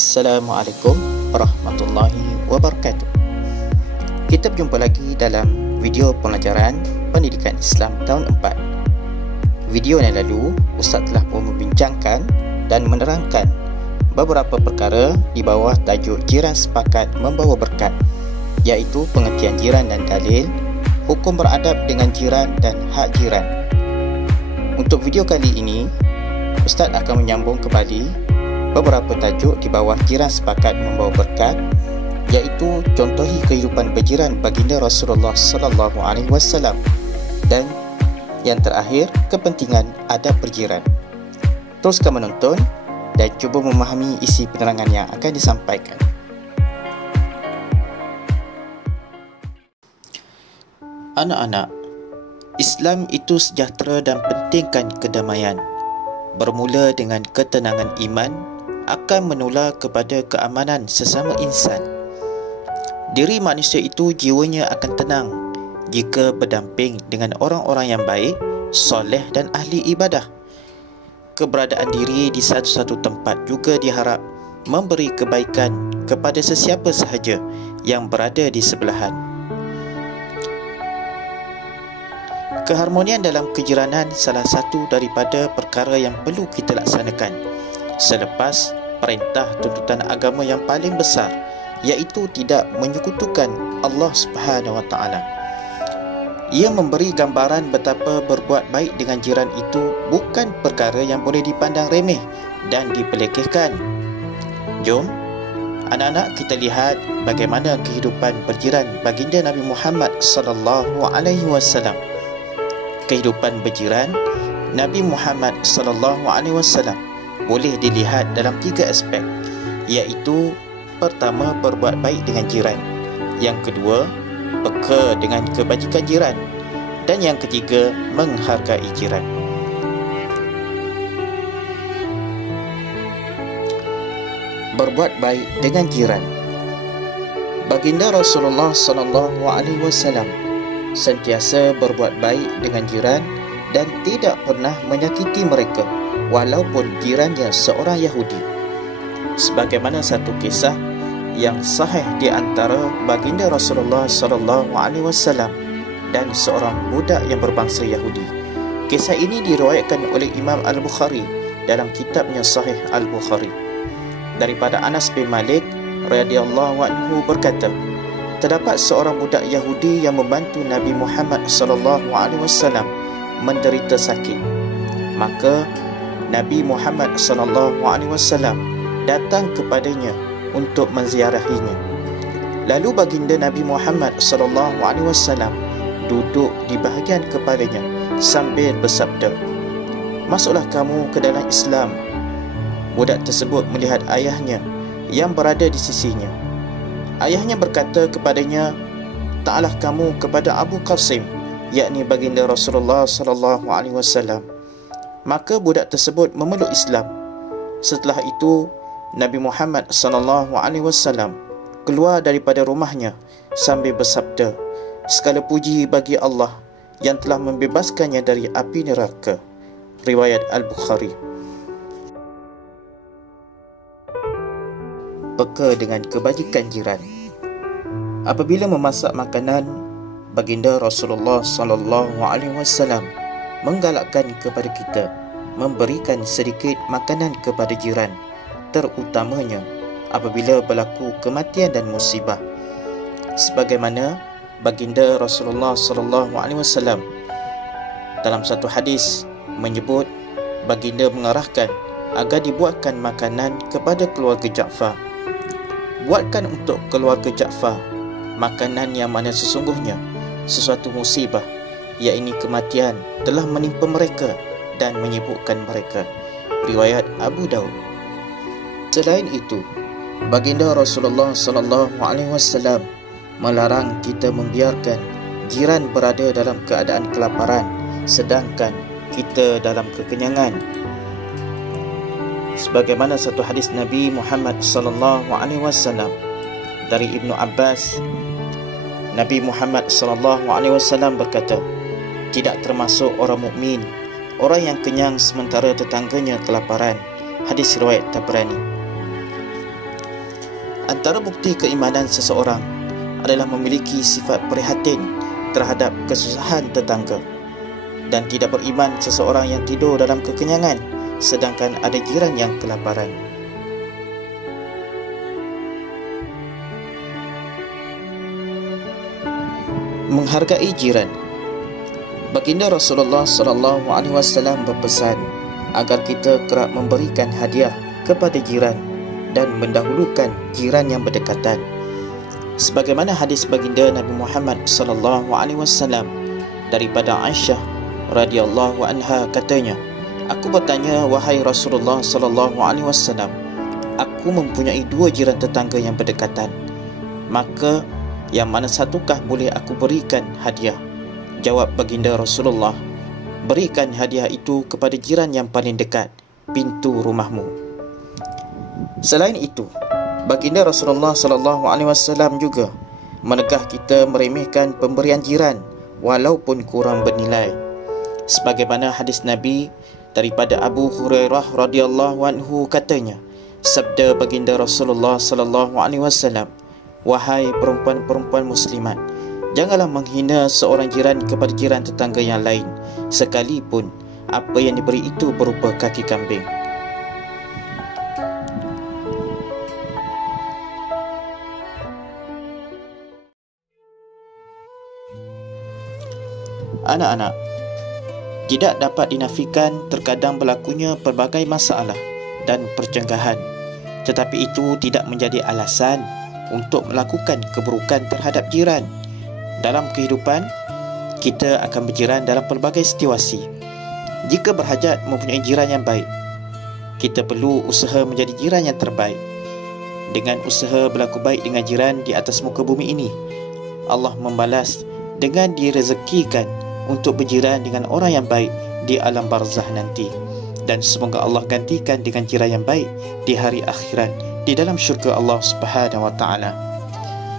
Assalamualaikum warahmatullahi wabarakatuh. Kita berjumpa lagi dalam video pelajaran Pendidikan Islam tahun 4. Video yang lalu, Ustaz telah pun membincangkan dan menerangkan beberapa perkara di bawah tajuk jiran sepakat membawa berkat, iaitu pengertian jiran dan dalil, hukum beradab dengan jiran dan hak jiran. Untuk video kali ini, Ustaz akan menyambung kembali beberapa tajuk di bawah jiran sepakat membawa berkat, iaitu contohi kehidupan berjiran baginda Rasulullah sallallahu alaihi wasallam, dan yang terakhir kepentingan adab berjiran. Teruskan menonton dan cuba memahami isi penerangan yang akan disampaikan. Anak-anak, Islam itu sejahtera dan pentingkan kedamaian. Bermula dengan ketenangan iman akan menular kepada keamanan sesama insan. Diri manusia itu jiwanya akan tenang jika berdamping dengan orang-orang yang baik, soleh dan ahli ibadah. Keberadaan diri di satu-satu tempat juga diharap memberi kebaikan kepada sesiapa sahaja yang berada di sebelahan. Keharmonian dalam kejiranan salah satu daripada perkara yang perlu kita laksanakan selepas perintah tuntutan agama yang paling besar, iaitu tidak menyekutukan Allah Subhanahu Wa Taala. Ia memberi gambaran betapa berbuat baik dengan jiran itu bukan perkara yang boleh dipandang remeh dan dipelekehkan. Jom, anak-anak, kita lihat bagaimana kehidupan berjiran baginda Nabi Muhammad sallallahu alaihi wasallam. Kehidupan berjiran Nabi Muhammad sallallahu alaihi wasallam boleh dilihat dalam 3 aspek, iaitu pertama, berbuat baik dengan jiran, yang kedua, peka dengan kebajikan jiran, dan yang ketiga, menghargai jiran. Berbuat baik dengan jiran. Baginda Rasulullah sallallahu alaihi wasallam sentiasa berbuat baik dengan jiran dan tidak pernah menyakiti mereka, walaupun jirannya seorang Yahudi. Sebagaimana satu kisah yang sahih di antara baginda Rasulullah sallallahu alaihi wasallam dan seorang budak yang berbangsa Yahudi. Kisah ini diriwayatkan oleh Imam Al-Bukhari dalam kitabnya Sahih Al-Bukhari. Daripada Anas bin Malik radhiyallahu anhu berkata, terdapat seorang budak Yahudi yang membantu Nabi Muhammad sallallahu alaihi wasallam menderita sakit. Maka Nabi Muhammad sallallahu alaihi wasallam datang kepadanya untuk menziarahinya. Lalu baginda Nabi Muhammad sallallahu alaihi wasallam duduk di bahagian kepalanya sambil bersabda, "Masuklah kamu ke dalam Islam." Budak tersebut melihat ayahnya yang berada di sisinya. Ayahnya berkata kepadanya, "Ta'alah kamu kepada Abu Qasim," yakni baginda Rasulullah sallallahu alaihi wasallam. Maka budak tersebut memeluk Islam. Setelah itu, Nabi Muhammad sallallahu alaihi wasallam keluar daripada rumahnya sambil bersabda, "Segala puji bagi Allah yang telah membebaskannya dari api neraka." Riwayat Al-Bukhari. Peka dengan kebajikan jiran. Apabila memasak makanan, baginda Rasulullah sallallahu alaihi wasallam menggalakkan kepada kita memberikan sedikit makanan kepada jiran, terutamanya apabila berlaku kematian dan musibah. Sebagaimana baginda Rasulullah sallallahu alaihi wasallam dalam satu hadis menyebut, baginda mengarahkan agar dibuatkan makanan kepada keluarga Ja'far. Buatkan untuk keluarga Ja'far makanan yang mana sesungguhnya sesuatu musibah, yakni kematian, telah menimpa mereka dan menyibukkan mereka. Riwayat Abu Daud. Selain itu, baginda Rasulullah sallallahu alaihi wasallam melarang kita membiarkan jiran berada dalam keadaan kelaparan sedangkan kita dalam kekenyangan. Sebagaimana satu hadis Nabi Muhammad sallallahu alaihi wasallam dari Ibnu Abbas, Nabi Muhammad sallallahu alaihi wasallam berkata, "Tidak termasuk orang mukmin orang yang kenyang sementara tetangganya kelaparan." Hadis riwayat Tabrani. Antara bukti keimanan seseorang adalah memiliki sifat prihatin terhadap kesusahan tetangga. Dan tidak beriman seseorang yang tidur dalam kekenyangan sedangkan ada jiran yang kelaparan. Menghargai jiran. Baginda Rasulullah SAW berpesan agar kita kerap memberikan hadiah kepada jiran dan mendahulukan jiran yang berdekatan. Sebagaimana hadis baginda Nabi Muhammad SAW daripada Aisyah radhiyallahu anha katanya, "Aku bertanya, wahai Rasulullah SAW, aku mempunyai 2 jiran tetangga yang berdekatan. Maka yang mana satukah boleh aku berikan hadiah?" Jawab baginda Rasulullah, "Berikan hadiah itu kepada jiran yang paling dekat pintu rumahmu." Selain itu, baginda Rasulullah SAW juga menegah kita meremehkan pemberian jiran walaupun kurang bernilai. Sebagaimana hadis Nabi daripada Abu Hurairah radhiyallahu anhu katanya, sabda baginda Rasulullah SAW, "Wahai perempuan-perempuan muslimat, janganlah menghina seorang jiran kepada jiran tetangga yang lain, sekalipun apa yang diberi itu berupa kaki kambing." Anak-anak, tidak dapat dinafikan terkadang berlakunya pelbagai masalah dan percenggahan, tetapi itu tidak menjadi alasan untuk melakukan keburukan terhadap jiran. Dalam kehidupan, kita akan berjiran dalam pelbagai situasi. Jika berhajat mempunyai jiran yang baik, kita perlu usaha menjadi jiran yang terbaik. Dengan usaha berlaku baik dengan jiran di atas muka bumi ini, Allah membalas dengan direzekikan untuk berjiran dengan orang yang baik di alam barzah nanti. Dan semoga Allah gantikan dengan jiran yang baik di hari akhirat di dalam syurga Allah Subhanahu wa taala.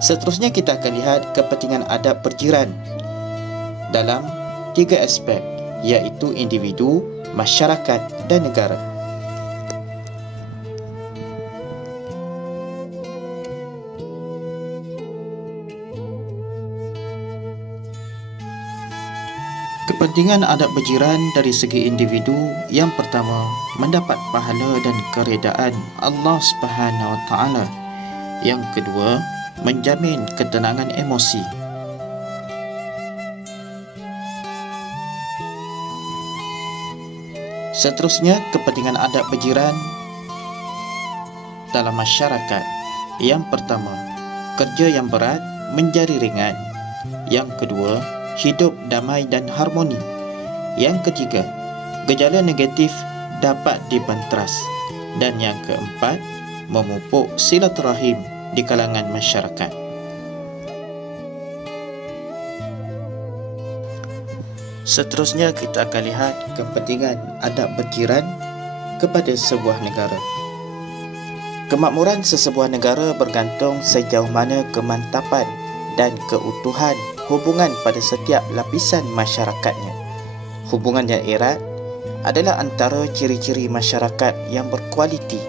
Seterusnya kita akan lihat kepentingan adab berjiran dalam 3 aspek, iaitu individu, masyarakat dan negara. Kepentingan adab berjiran dari segi individu, yang pertama, mendapat pahala dan keredaan Allah Subhanahu wa taala. Yang kedua, menjamin ketenangan emosi. Seterusnya, kepentingan adab berjiran dalam masyarakat. Yang pertama, kerja yang berat menjadi ringan. Yang kedua, hidup damai dan harmoni. Yang ketiga, gejala negatif dapat dibantras. Dan yang keempat, memupuk silaturahim di kalangan masyarakat. Seterusnya kita akan lihat kepentingan adab berjiran kepada sebuah negara. Kemakmuran sesebuah negara bergantung sejauh mana kemantapan dan keutuhan hubungan pada setiap lapisan masyarakatnya. Hubungan yang erat adalah antara ciri-ciri masyarakat yang berkualiti,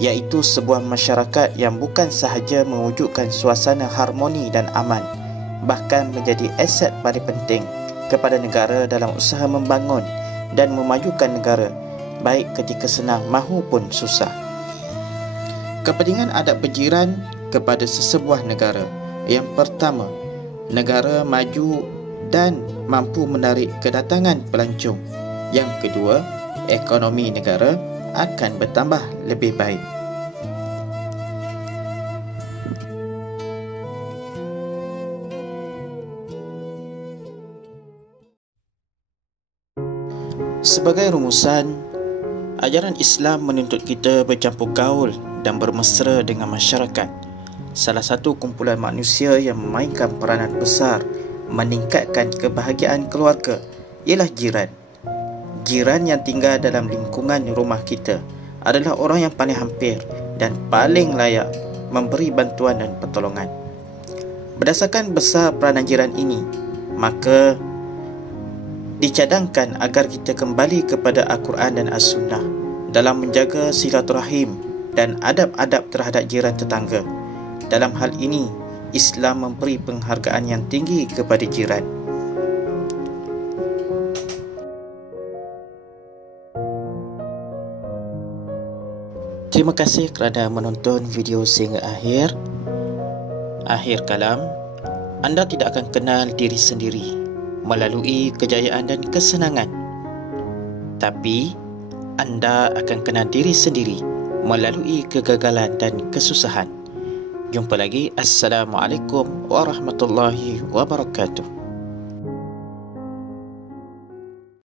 iaitu sebuah masyarakat yang bukan sahaja mewujudkan suasana harmoni dan aman, bahkan menjadi aset paling penting kepada negara dalam usaha membangun dan memajukan negara, baik ketika senang mahupun susah. Kepentingan adab berjiran kepada sesebuah negara. Yang pertama, negara maju dan mampu menarik kedatangan pelancong. Yang kedua, ekonomi negara akan bertambah lebih baik. Sebagai rumusan, ajaran Islam menuntut kita bercampur gaul dan bermesra dengan masyarakat. Salah satu kumpulan manusia yang memainkan peranan besar meningkatkan kebahagiaan keluarga ialah jiran. Jiran yang tinggal dalam lingkungan rumah kita adalah orang yang paling hampir dan paling layak memberi bantuan dan pertolongan. Berdasarkan besar peranan jiran ini, maka dicadangkan agar kita kembali kepada Al-Quran dan As-Sunnah dalam menjaga silaturahim dan adab-adab terhadap jiran tetangga. Dalam hal ini, Islam memberi penghargaan yang tinggi kepada jiran. Terima kasih kerana menonton video sehingga akhir. Akhir kalam, anda tidak akan kenal diri sendiri melalui kejayaan dan kesenangan. Tapi, anda akan kenal diri sendiri melalui kegagalan dan kesusahan. Jumpa lagi. Assalamualaikum warahmatullahi wabarakatuh.